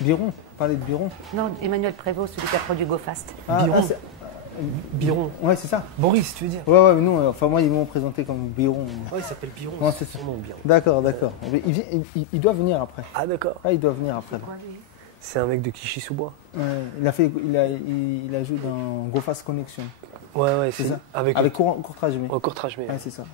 Biron, parler de Biron. Non, Emmanuel Prévost, celui qui a produit Go Fast. Biron. Biron. Ouais, c'est ça. Boris, tu veux dire? Ouais, mais non, enfin moi ils m'ont présenté comme Biron. Ouais, il s'appelle Biron. Ouais, c'est son nom, Biron. D'accord. Mais il doit venir après. Ah, d'accord. Ah, il doit venir après. Là. C'est un mec de Clichy-sous-Bois. Ouais, il a joué dans Go Fast Connection. Ouais, c'est ça. Avec Courtrajmé. Courtrajmé. Ouais, c'est ça.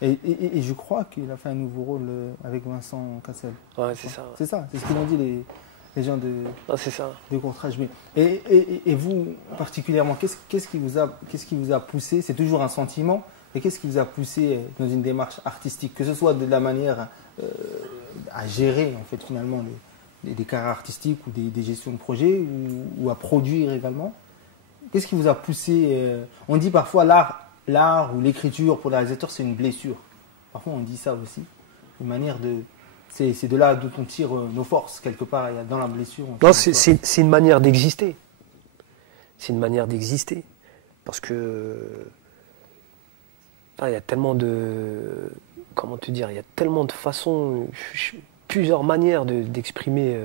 Et je crois qu'il a fait un nouveau rôle avec Vincent Cassel. Ouais, c'est ça. C'est ça, c'est ce qu'ils m'ont dit les gens de, c'est ça. de Courtrajmé. Et vous, particulièrement, qu'est-ce qui vous a poussé, c'est toujours un sentiment, et qu'est-ce qui vous a poussé dans une démarche artistique, que ce soit de la manière à gérer, en fait, finalement, des carrières artistiques ou des gestions de projets, ou à produire également? Qu'est-ce qui vous a poussé On dit parfois l'art ou l'écriture pour le réalisateur, c'est une blessure. Parfois, on dit ça aussi. Une manière de... C'est de là d'où on tire nos forces, quelque part, dans la blessure. Non, c'est une manière d'exister. C'est une manière d'exister. Parce que... il y a tellement de... Comment te dire? Il y a tellement de façons, plusieurs manières d'exprimer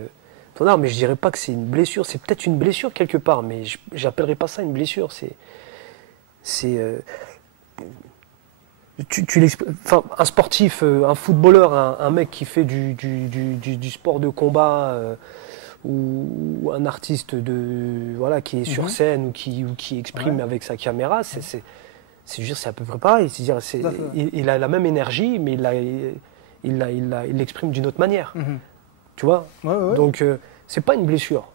ton art, mais je dirais pas que c'est une blessure. C'est peut-être une blessure quelque part, mais j'appellerais pas ça une blessure. Un sportif, un footballeur, un mec qui fait du sport de combat, ou un artiste qui est sur scène ou qui exprime avec sa caméra, c'est à peu près pareil. C'est-à-dire, il a la même énergie, mais il l'exprime d'une autre manière. Tu vois? Donc, c'est pas une blessure.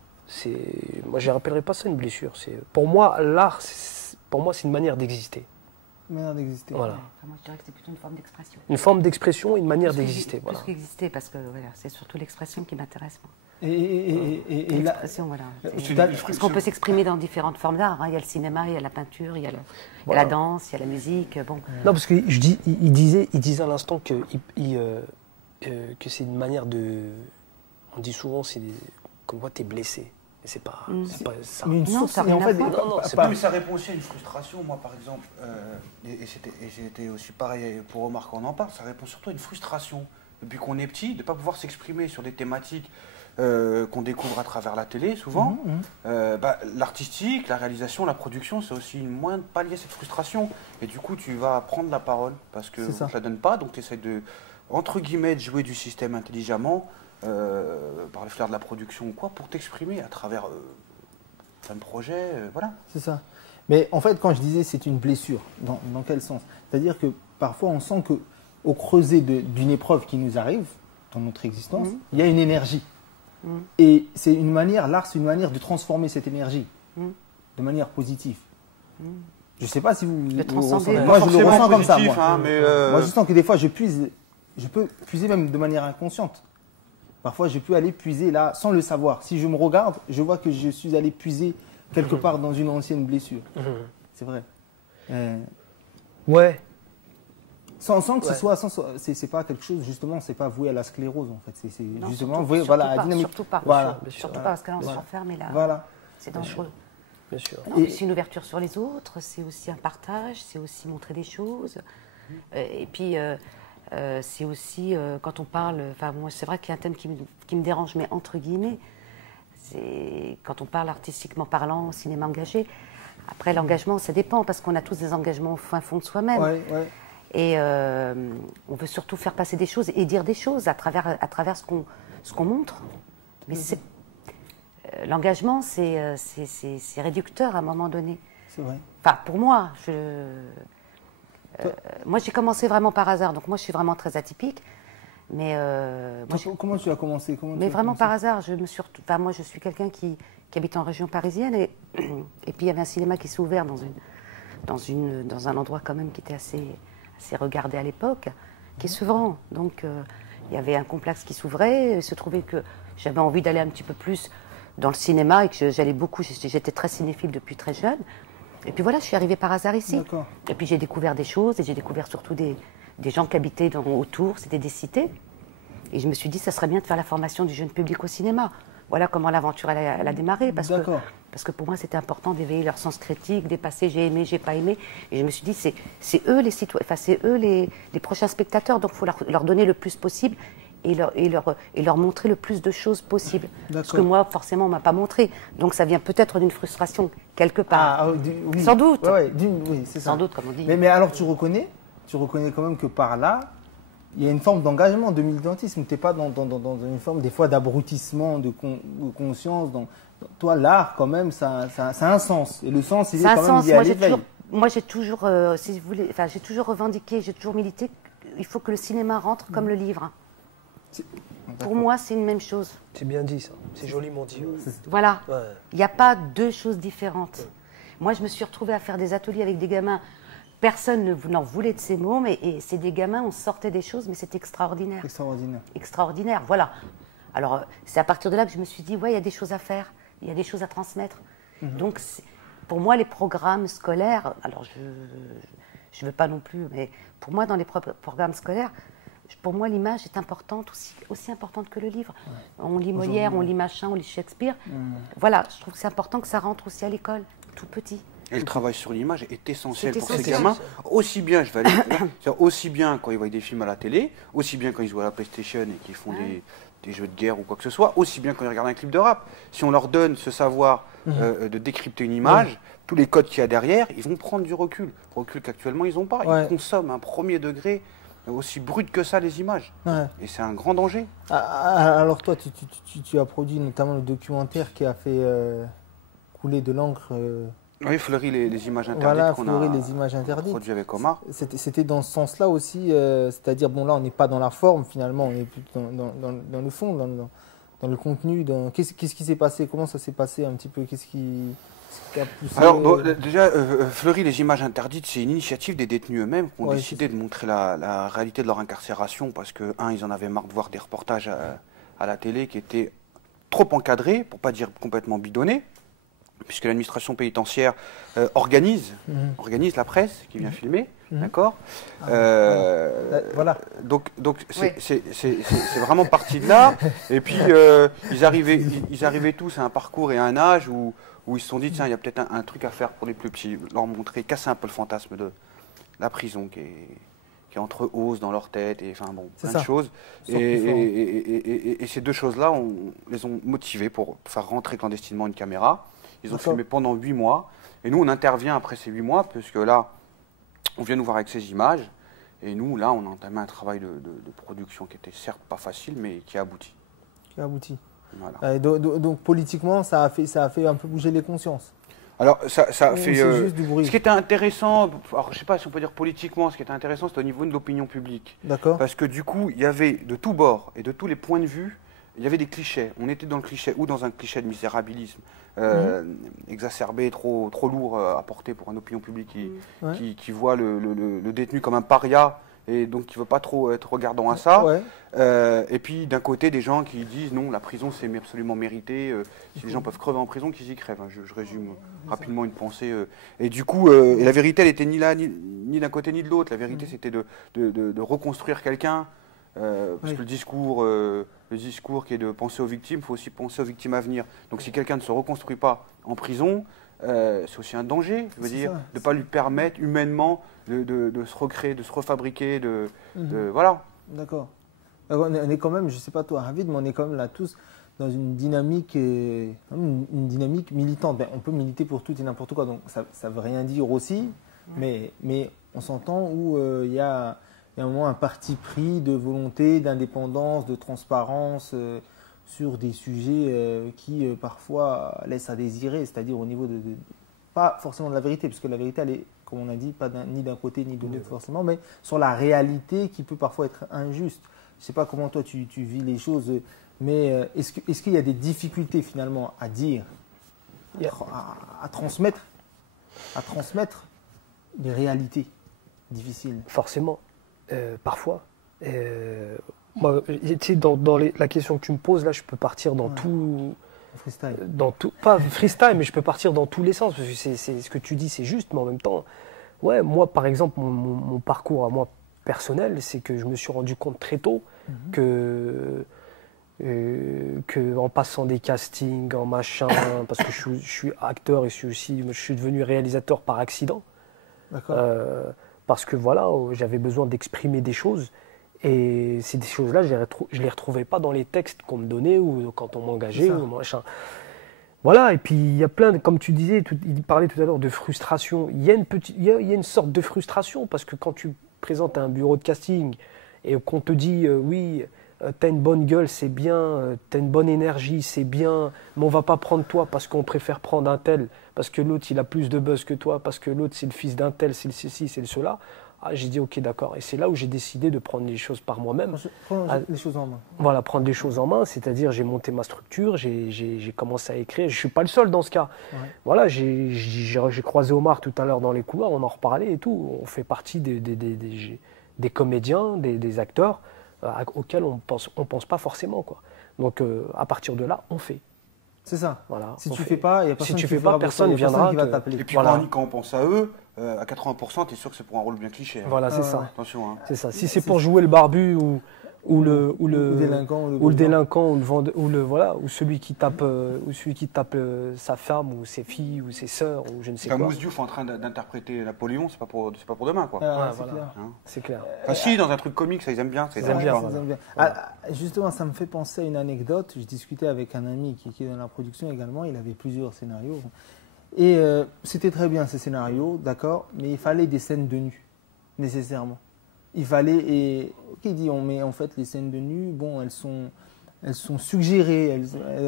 Moi, je ne rappellerai pas ça une blessure. Pour moi, l'art, c'est une manière d'exister. Une manière d'exister. Voilà. Moi, je dirais que c'est plutôt une forme d'expression. Une forme d'expression, une manière d'exister. Plus qu'exister, parce que c'est surtout l'expression qui m'intéresse. Et l'expression, voilà. Parce qu'on peut s'exprimer dans différentes formes d'art. Il y a le cinéma, il y a la peinture, il y a la danse, il y a la musique. Bon. Non, parce qu'il disait à l'instant que c'est une manière de... On dit souvent, comme quoi tu es blessé. Mais c'est pas ça. Mais non, ça n'a rien à voir. Non, c'est pas. Mais ça répond aussi à une frustration. Moi, par exemple, et c'était aussi pareil pour Omar quand on en parle, ça répond surtout à une frustration. Depuis qu'on est petit, de ne pas pouvoir s'exprimer sur des thématiques qu'on découvre à travers la télé, souvent. L'artistique, la réalisation, la production, c'est aussi une moyen de pallier cette frustration. Et du coup, tu vas prendre la parole parce qu'on ne te la donne pas. Donc, tu essaies de, entre guillemets, de jouer du système intelligemment. Par le flair de la production ou quoi, pour t'exprimer à travers un projet, voilà. C'est ça. Mais en fait, quand je disais c'est une blessure, dans quel sens? C'est-à-dire que parfois on sent qu'au creuset d'une épreuve qui nous arrive, dans notre existence, il y a une énergie. Et c'est une manière, l'art c'est une manière de transformer cette énergie de manière positive. Je ne sais pas si vous le ressentez. Moi je le ressens comme ça. Moi je sens que des fois je peux puiser même de manière inconsciente. Parfois, je peux aller puiser là sans le savoir. Si je me regarde, je vois que je suis allé puiser quelque part dans une ancienne blessure. C'est vrai. Ouais. Sans que ce soit, c'est pas quelque chose, justement, c'est pas voué à la sclérose en fait. C'est justement voué à la dynamique. Surtout pas. Voilà. Surtout pas parce que là on s'enferme et là. Voilà. C'est dangereux. Bien sûr. C'est une ouverture sur les autres, c'est aussi un partage, c'est aussi montrer des choses. Et puis. C'est aussi, quand on parle, enfin moi c'est vrai qu'il y a un thème qui me dérange, mais entre guillemets, c'est quand on parle artistiquement parlant, cinéma engagé. Après l'engagement, ça dépend, parce qu'on a tous des engagements au fin fond de soi-même. Et on veut surtout faire passer des choses et dire des choses à travers ce qu'on montre. Mais l'engagement, c'est réducteur à un moment donné. C'est vrai. Enfin, pour moi, moi, j'ai commencé vraiment par hasard, donc moi, je suis vraiment très atypique. Mais comment tu as commencé? Mais vraiment par hasard. Moi, je suis quelqu'un qui habite en région parisienne, et puis il y avait un cinéma qui s'est ouvert dans un endroit quand même qui était assez regardé à l'époque, qui est Sevran. Donc, il y avait un complexe qui s'ouvrait. Il se trouvait que j'avais envie d'aller un petit peu plus dans le cinéma et que j'allais beaucoup. J'étais très cinéphile depuis très jeune. Et puis voilà, je suis arrivée par hasard ici. Et puis j'ai découvert des choses, et j'ai découvert surtout des gens qui habitaient autour, c'était des cités. Et je me suis dit, ça serait bien de faire la formation du jeune public au cinéma. Voilà comment l'aventure elle a démarré. Parce que pour moi, c'était important d'éveiller leur sens critique, dépasser j'ai aimé, j'ai pas aimé. Et je me suis dit, c'est eux les citoyens, enfin c'est eux les prochains spectateurs, donc il faut leur donner le plus possible. et leur montrer le plus de choses possible. Parce que D'accord. moi, forcément, on ne m'a pas montré. Donc ça vient peut-être d'une frustration, quelque part. Ah, oui. Sans doute. Oui, c'est ça. Sans doute, comme on dit. Mais alors tu reconnais quand même que par là, il y a une forme d'engagement de militantisme. Tu n'es pas dans une forme, des fois, d'abrutissement, de conscience. Toi, l'art, quand même, ça a un sens. Et le sens, il est quand même lié à l'éveil. Moi, j'ai toujours, si vous voulez, j'ai toujours revendiqué, j'ai toujours milité qu'il faut que le cinéma rentre comme le livre. Pour moi, c'est une même chose. C'est bien dit, ça. C'est joliment dit. Voilà. Ouais. Il n'y a pas deux choses différentes. Moi, je me suis retrouvée à faire des ateliers avec des gamins. Personne n'en voulait de ces mots, mais c'est des gamins, on sortait des choses, mais c'est extraordinaire. Extraordinaire. Extraordinaire, voilà. Alors, c'est à partir de là que je me suis dit, ouais, il y a des choses à faire, il y a des choses à transmettre. Donc, pour moi, les programmes scolaires, alors je ne veux pas non plus, mais pour moi, dans les programmes scolaires, pour moi, l'image est importante, aussi importante que le livre. Ouais. On lit Molière, on lit machin, on lit Shakespeare. Voilà, je trouve que c'est important que ça rentre aussi à l'école, tout petit. Et le travail sur l'image est essentiel pour ces gamins. Aussi bien, aussi bien quand ils voient des films à la télé, aussi bien quand ils jouent à la PlayStation et qu'ils font des jeux de guerre ou quoi que ce soit, aussi bien quand ils regardent un clip de rap. Si on leur donne ce savoir de décrypter une image, tous les codes qu'il y a derrière, ils vont prendre du recul. Recul qu'actuellement ils n'ont pas. Ils consomment un premier degré aussi brut que ça les images. Et c'est un grand danger. Alors toi, tu as produit notamment le documentaire qui a fait couler de l'encre. Oui, Fleury, les images interdites. Voilà, Fleury, les images interdites. Produit avec Omar. C'était dans ce sens-là aussi, c'est-à-dire, bon là, on n'est pas dans la forme finalement, on est plutôt dans le fond, dans le contenu. Qu'est-ce qui s'est passé? Comment ça s'est passé un petit peu? Qu'est-ce qui a poussé? Alors, déjà, Fleury, les images interdites, c'est une initiative des détenus eux-mêmes qui ont décidé de montrer la réalité de leur incarcération parce que, ils en avaient marre de voir des reportages à la télé qui étaient trop encadrés, pour pas dire complètement bidonnés. Puisque l'administration pénitentiaire organise la presse qui vient filmer, d'accord. Voilà. Donc c'est vraiment parti de là. Et puis ils arrivaient tous à un parcours et à un âge où ils se sont dit tiens, il y a peut-être un truc à faire pour les plus petits, leur montrer, casser un peu le fantasme de la prison qui est entre oses dans leur tête et enfin bon, plein de choses. Et ces deux choses-là, les ont motivés pour faire rentrer clandestinement une caméra. Ils ont filmé pendant 8 mois. Et nous, on intervient après ces 8 mois, puisque là, on vient nous voir avec ces images. Et nous, là, on a entamé un travail de production qui était certes pas facile, mais qui a abouti. Qui a abouti. Voilà. Donc, politiquement, ça a fait un peu bouger les consciences. Alors, ça a fait... juste du bruit. Ce qui était intéressant, alors je ne sais pas si on peut dire politiquement, ce qui était intéressant, c'était au niveau de l'opinion publique. D'accord. Parce que du coup, il y avait de tous bords et de tous les points de vue, il y avait des clichés. On était dans le cliché, ou dans un cliché de misérabilisme, exacerbé, trop lourd à porter pour une opinion publique qui voit le détenu comme un paria et donc qui ne veut pas trop être regardant à ça. Et puis d'un côté, des gens qui disent non, la prison c'est absolument mérité, si les gens peuvent crever en prison, qu'ils y crèvent. Je résume rapidement une pensée. Et du coup, et la vérité, elle n'était ni là, ni d'un côté, ni de l'autre. La vérité, c'était de reconstruire quelqu'un. Parce que le discours qui est de penser aux victimes, il faut aussi penser aux victimes à venir. Donc si quelqu'un ne se reconstruit pas en prison, c'est aussi un danger, je veux dire, de ne pas lui permettre humainement de se recréer, de se refabriquer, voilà. D'accord. On est quand même, je ne sais pas toi, Ravid, mais on est quand même là tous dans une dynamique militante. On peut militer pour tout et n'importe quoi, donc ça ne veut rien dire aussi, mais on s'entend où il y a un parti pris de volonté, d'indépendance, de transparence sur des sujets qui parfois laissent à désirer, c'est-à-dire au niveau pas forcément de la vérité, puisque la vérité, elle est, comme on a dit, pas ni d'un côté ni de l'autre forcément, mais sur la réalité qui peut parfois être injuste. Je ne sais pas comment toi tu vis les choses, mais est-ce qu'il y a des difficultés finalement à dire, à transmettre des réalités difficiles? Forcément. Parfois. Moi, dans la question que tu me poses, là, je peux partir dans tout... Freestyle. Pas freestyle, mais je peux partir dans tous les sens. Parce que ce que tu dis, c'est juste, mais en même temps, moi, par exemple, mon parcours à moi personnel, c'est que je me suis rendu compte très tôt que en passant des castings, en machin, parce que je suis acteur et je suis devenu réalisateur par accident. D'accord. Parce que voilà, j'avais besoin d'exprimer des choses Et c'est des choses-là, je ne les retrouvais pas dans les textes qu'on me donnait ou quand on m'engageait ou machin. Voilà, et puis il y a plein de, comme tu disais, il parlait tout à l'heure de frustration. Il y a une sorte de frustration parce que quand tu présentes à un bureau de casting et qu'on te dit oui, t'as une bonne gueule, c'est bien, t'as une bonne énergie, c'est bien, mais on va pas prendre toi parce qu'on préfère prendre un tel, parce que l'autre il a plus de buzz que toi, parce que l'autre c'est le fils d'un tel, c'est le ceci, c'est le cela. Ah, j'ai dit ok, d'accord. Et c'est là où j'ai décidé de prendre les choses par moi-même. Prendre les choses en main. Voilà, prendre les choses en main, c'est-à-dire j'ai monté ma structure, j'ai commencé à écrire. Je ne suis pas le seul dans ce cas. Ouais. Voilà, j'ai croisé Omar tout à l'heure dans les couloirs, on en reparlait et tout. On fait partie des comédiens, des acteurs auxquels on pense pas forcément, quoi. Donc à partir de là, on fait. C'est ça. Voilà, si tu ne fais pas, il n'y a personne si tu fais pas, personne ne viendra qui va t'appeler. Et puis voilà. quand on pense à eux, à 80%, tu es sûr que c'est pour un rôle bien cliché. Hein. Voilà, c'est ça. Attention. Hein. C'est ça. Si c'est pour jouer le barbu ou le délinquant ou celui qui tape sa femme ou ses filles ou ses sœurs ou je ne sais quoi. Mousse Diouf en train d'interpréter Napoléon, c'est pas pour demain, quoi. C'est clair. Enfin, si, dans un truc comique, ça ils aiment bien. Ils aiment bien. Justement, ça me fait penser à une anecdote. Je discutais avec un ami qui est dans la production également. Il avait plusieurs scénarios. Et c'était très bien ces scénarios, d'accord, mais il fallait des scènes de nu, nécessairement. Il fallait, et qui dit on met en fait les scènes de nu, bon, elles sont suggérées,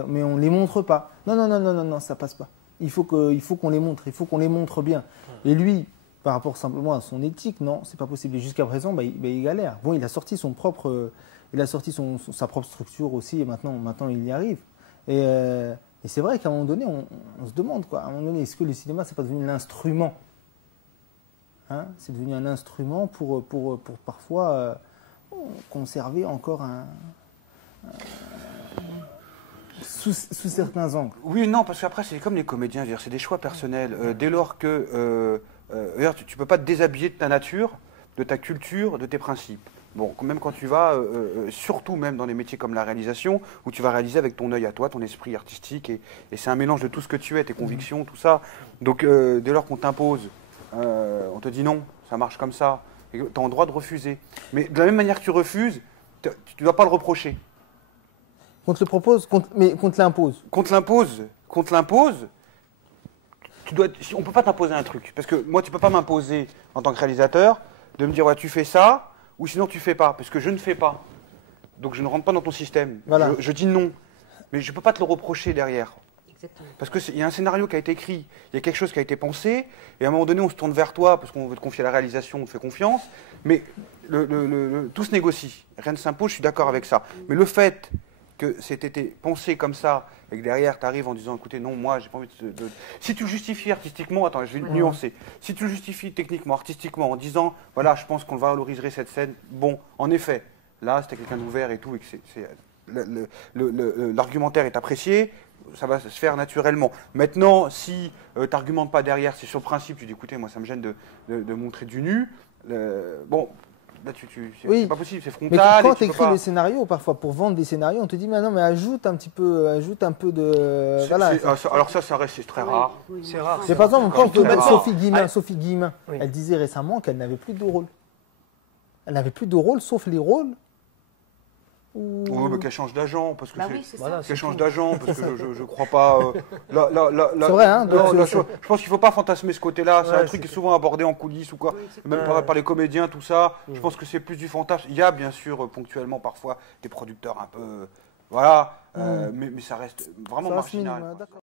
mais on ne les montre pas. Non, ça passe pas. Il faut qu'on les montre, il faut qu'on les montre bien. Et lui, par rapport simplement à son éthique, non, c'est pas possible. Et jusqu'à présent, il galère. Bon, il a sorti sa propre structure aussi, et maintenant il y arrive. Et c'est vrai qu'à un moment donné, on se demande, quoi. À un moment donné, est-ce que le cinéma, c'est pas devenu l'instrument, hein? C'est devenu un instrument pour parfois conserver encore sous certains angles. Oui, non, parce qu'après, c'est comme les comédiens, c'est des choix personnels. Dès lors que tu peux pas te déshabiller de ta nature, de ta culture, de tes principes. Bon, même quand tu vas, surtout même dans des métiers comme la réalisation, où tu vas réaliser avec ton œil à toi, ton esprit artistique, et c'est un mélange de tout ce que tu es, tes convictions, tout ça. Donc dès lors qu'on t'impose, on te dit non, ça marche comme ça, et tu as le droit de refuser. Mais de la même manière que tu refuses, tu ne dois pas le reprocher. Qu'on te le propose, mais qu'on te l'impose. Qu'on te l'impose, on ne peut pas t'imposer un truc. Parce que moi, tu ne peux pas m'imposer, en tant que réalisateur, de me dire ouais, tu fais ça, ou sinon tu fais pas, parce que je ne fais pas. Donc je ne rentre pas dans ton système. Voilà. Je dis non. Mais je ne peux pas te le reprocher derrière. Exactement. Parce qu'il y a un scénario qui a été écrit, il y a quelque chose qui a été pensé, et à un moment donné on se tourne vers toi parce qu'on veut te confier la réalisation, on te fait confiance, mais tout se négocie. Rien ne s'impose, je suis d'accord avec ça. Mais le fait que c'était pensé comme ça, et que derrière tu arrives en disant écoutez non, moi j'ai pas envie de... Si tu le justifies artistiquement, attends, je vais nuancer. Si tu le justifies techniquement, artistiquement, en disant voilà, je pense qu'on valoriserait cette scène, bon, en effet, là c'était quelqu'un d'ouvert et tout, et que l'argumentaire est apprécié, ça va se faire naturellement. Maintenant, si tu n'argumentes pas derrière, c'est sur le principe, tu dis écoutez, moi ça me gêne de montrer du nu, bon. Là, c'est pas possible, c'est frontal. Mais quand tu écris le scénario, parfois pour vendre des scénarios, on te dit mais non, mais ajoute un peu de. Voilà. Alors ça reste, c'est très rare. Oui, c'est rare. C'est par exemple, quand on peut mettre Sophie Guillemin, oui. Elle disait récemment qu'elle n'avait plus de rôle. Elle n'avait plus de rôle sauf les rôles. Oui, mais qu'elle change d'agent, parce que qu'elle change tout. d'agent, parce que je crois pas. C'est vrai, hein. Je pense qu'il ne faut pas fantasmer ce côté-là. C'est un truc qui est souvent abordé en coulisses ou quoi, même par les comédiens, tout ça. Je pense que c'est plus du fantasme. Il y a bien sûr ponctuellement parfois des producteurs un peu, voilà, mais ça reste vraiment marginal.